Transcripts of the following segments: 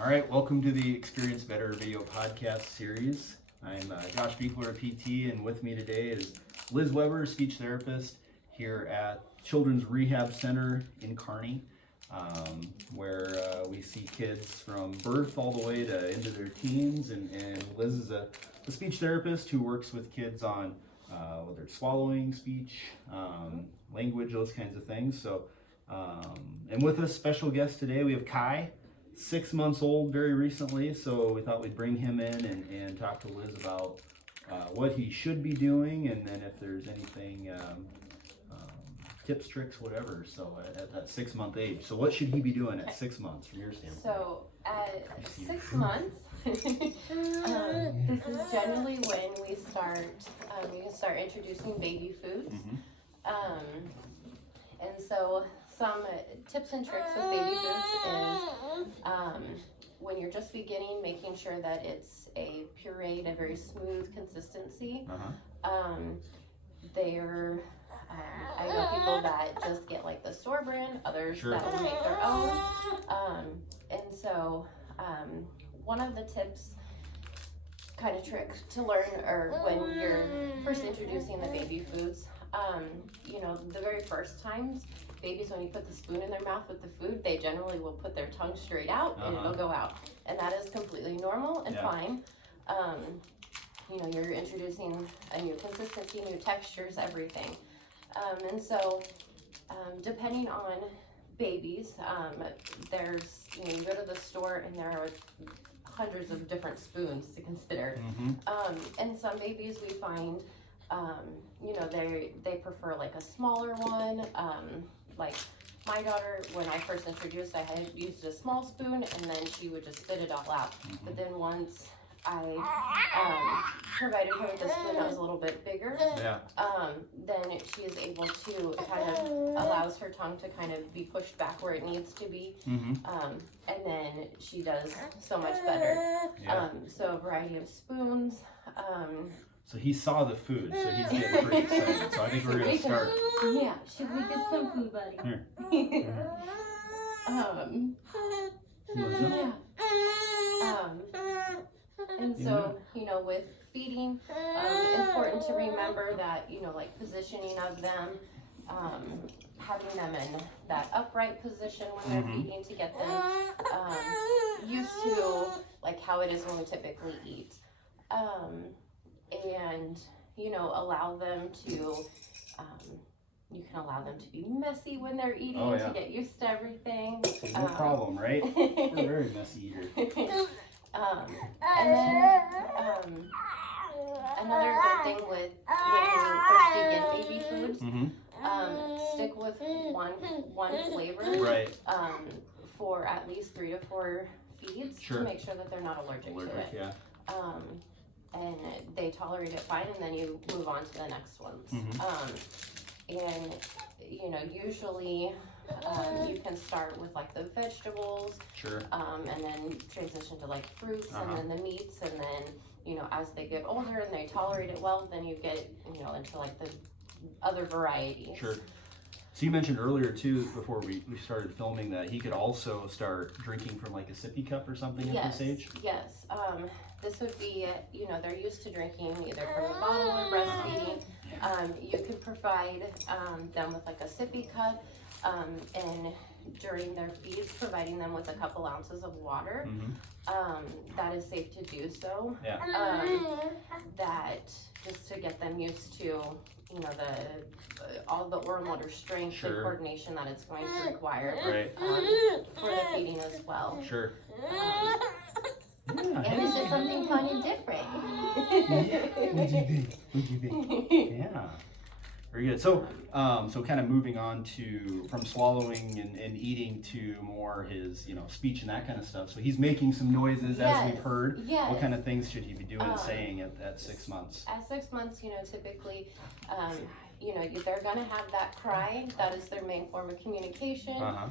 All right, welcome to the Experience Better video podcast series. I'm Josh Beekler, a PT, and with me today is Liz Weber, speech therapist here at Children's Rehab Center in Kearney, where we see kids from birth all the way to into their teens. And Liz is a speech therapist who works with kids on whether it's swallowing, speech, language, those kinds of things. So, and with us, special guest today, we have Kai. 6 months old very recently, so we thought we'd bring him in and talk to Liz about what he should be doing, and then if there's anything, tips, tricks, whatever, so at that 6 month age. So what should he be doing at 6 months from your standpoint? So at 6 months, this is generally when we can start introducing baby foods. And so some tips and tricks with baby foods is when you're just beginning, making sure that it's a pureed, a very smooth consistency. I know people that just get like the store brand, others that will make their own. And so one of the tips, kind of tricks to learn, or when you're first introducing the baby foods, the very first times, babies, when you put the spoon in their mouth with the food, they generally will put their tongue straight out and it'll go out. And that is completely normal and fine. You're introducing a new consistency, new textures, everything. And so, depending on babies, there's, you go to the store and there are hundreds of different spoons to consider. And some babies we find, they prefer like a smaller one. Like my daughter, when I first introduced, I had used a small spoon and then she would just spit it all out. But then once I provided her with a spoon that was a little bit bigger, then she is able to, it kind of allows her tongue to kind of be pushed back where it needs to be. And then she does so much better. So a variety of spoons. So he saw the food, so he's getting pretty excited. So I think we're gonna start. Yeah, should we get some food, buddy? Here. And so, with feeding, important to remember that, like positioning of them, having them in that upright position when they're feeding to get them used to like how it is when we typically eat. And, allow them to, you can allow them to be messy when they're eating to get used to everything. No problem, right? We're very messy eaters. And then, another good thing with when you first begin baby foods, stick with one flavor for at least 3 to 4 feeds to make sure that they're not allergic to it. And they tolerate it fine, and then you move on to the next ones. And usually you can start with like the vegetables, and then transition to like fruits, and then the meats, and then as they get older and they tolerate it well, then you get into like the other varieties. So you mentioned earlier too, before we started filming, that he could also start drinking from like a sippy cup or something at this age? Yes. This would be, they're used to drinking either from a bottle or breastfeeding. You could provide them with like a sippy cup, and during their feeds, providing them with a couple ounces of water. That is safe to do so. That just to get them used to, all the oral motor strength and coordination that it's going to require for the feeding as well. And it's just something fun and different. What'd you think? Yeah. Very good. So, kind of moving on from swallowing and eating to more his, speech and that kind of stuff. So he's making some noises, as we've heard. What kind of things should he be doing and saying at 6 months? At 6 months, typically, they're gonna have that cry. That is their main form of communication. As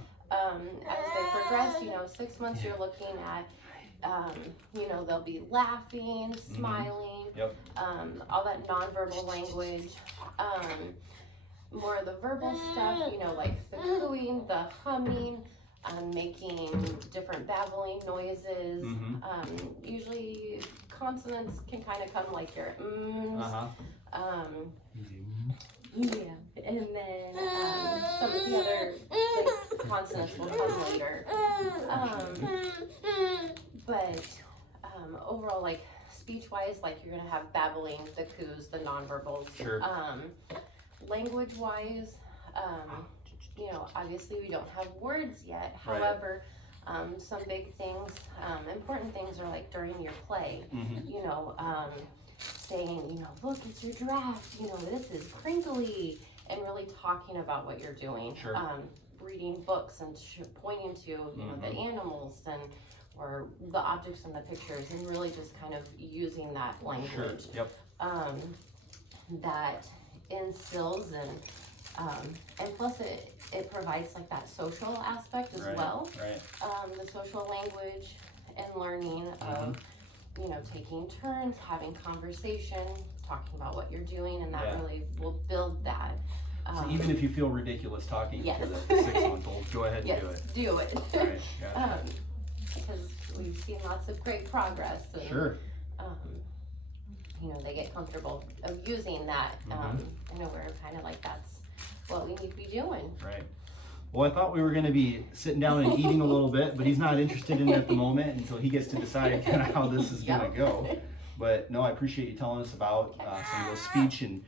they progress, 6 months, you're looking at, they'll be laughing, smiling, all that nonverbal language. More of the verbal stuff, like the cooing, the humming, making different babbling noises. Usually consonants can kind of come like your mms. Yeah, and then some of the other consonants will come later. But overall, like speech-wise, like you're gonna have babbling, the coos, the nonverbals. Sure. Language-wise, you know, obviously we don't have words yet. Right. However, some big things, important things are like during your play, you know, saying, you know, look, it's your draft, you know, this is crinkly, and really talking about what you're doing. Sure. Reading books and pointing to, you know, the animals and or the objects in the pictures, and really just kind of using that language. Sure. Yep. That instills and plus it provides like that social aspect as well. Right. The social language and learning of, you know, taking turns, having conversation, talking about what you're doing, and that really will build that. So even if you feel ridiculous talking to the 6-month-old, go ahead and do it. Right, gotcha. Because we've seen lots of great progress. And, Sure. You know, they get comfortable of using that, and we're kind of like, that's what we need to be doing. Right. Well, I thought we were going to be sitting down and eating a little bit, but he's not interested in it at the moment until he gets to decide kind of how this is going to go. But no, I appreciate you telling us about some of those speech and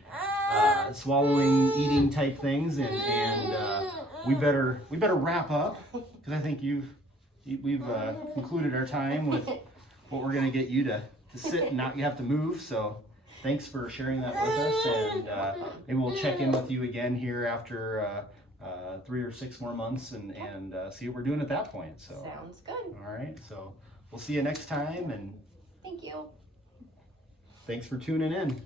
swallowing, eating type things, and we better wrap up because I think we've concluded our time with what we're going to get you to sit and not have to move. So thanks for sharing that with us, and maybe we'll check in with you again here after 3 or 6 more months and see what we're doing at that point. So sounds good. All right, so we'll see you next time, and thank you. Thanks for tuning in.